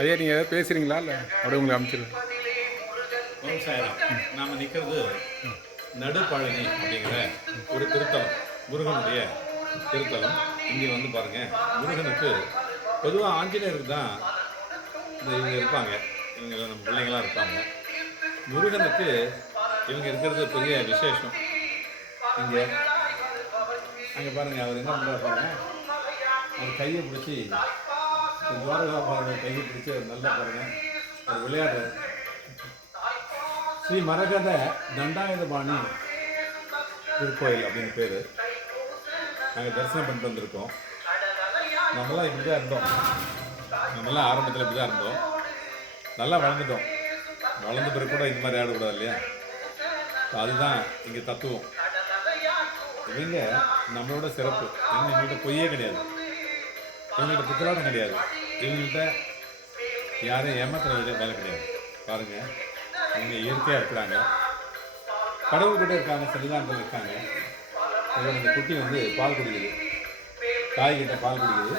ஐயா நீங்கள் எதாவது பேசுகிறீங்களா இல்லை அப்படியே உங்களை அமைச்சிருவேன். விவசாயம் நாம் நிற்கிறது நடுப்பழனி அப்படிங்கிற ஒரு திருத்தலம், முருகனுடைய திருத்தலம். இங்கே வந்து பாருங்கள், முருகனுக்கு பொதுவாக ஆஞ்சநேயருக்கு தான் இவங்க இருப்பாங்க, இவங்க நம்ம பிள்ளைங்களாம் இருப்பாங்க. முருகனுக்கு இவங்க இருக்கிறது பெரிய விசேஷம். இங்கே அங்கே பாருங்கள், அவர் என்ன பண்ணுறாரு பாருங்கள், அவர் கையை பிடிச்சி துவாரகா பாருங்க, கையை பிடிச்சி அவர் நல்லா பாருங்கள் அவர் விளையாடுறாரு. ஸ்ரீ மரகத தண்டாயுதபாணி திருக்கோயில் அப்படின்னு பேர். நாங்கள் தரிசனம் பண்ணிட்டு வந்திருக்கோம். நம்மளாம் இப்படி தான் இருந்தோம், நம்மளாம் ஆரம்பத்தில் இப்படி தான் இருந்தோம். நல்லா வளர்ந்துட்டோம். வளர்ந்த பிறகு கூட இந்த மாதிரி ஆடக்கூடாது இல்லையா? அதுதான் இங்கே தத்துவம். இவங்க நம்மளோட சிறப்பு. இவங்கள்ட்ட பொய்யே கிடையாது, இவங்கள்ட்ட புத்தலாட்டம் கிடையாது, இவங்கள்ட்ட யாரையும் ஏமாத்துற வேலை கிடையாது. பாருங்கள், இவங்க இயற்கையாக இருக்கிறாங்க, கடவுள்கிட்ட இருக்காங்க, சன்னிதானத்தில் இருக்காங்க. இந்த குட்டி வந்து பால் குடிக்குது, தாய்கிட்ட பால் குடிக்குது.